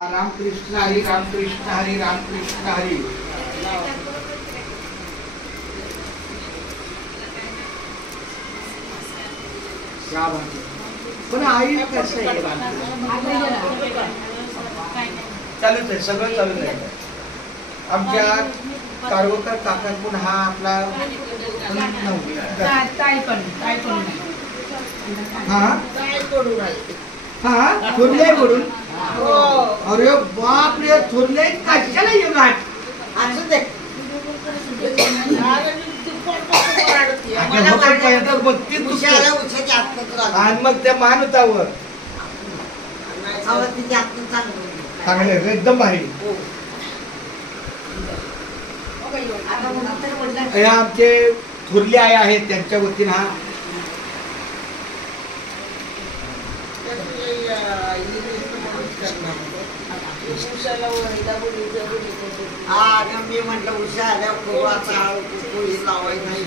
राम कृष्ण हरी, राम कृष्ण हरी, राम कृष्ण हरी. क्या बात है. पण आई कसं आहे चालूच आहे, सगळं चालूच आहे. आमच्या कारवकर काकांकडून हा आपला हा थोरले म्हणून. अरे बाप रे, थोरले कशाला येणार असं ते आणि मग त्या मानवतावर चांगले एकदम भारी. हे आमचे थोरले आई आहेत, त्यांच्या वतीने हा मी म्हटलं उषा आल्या लावायचं नाही.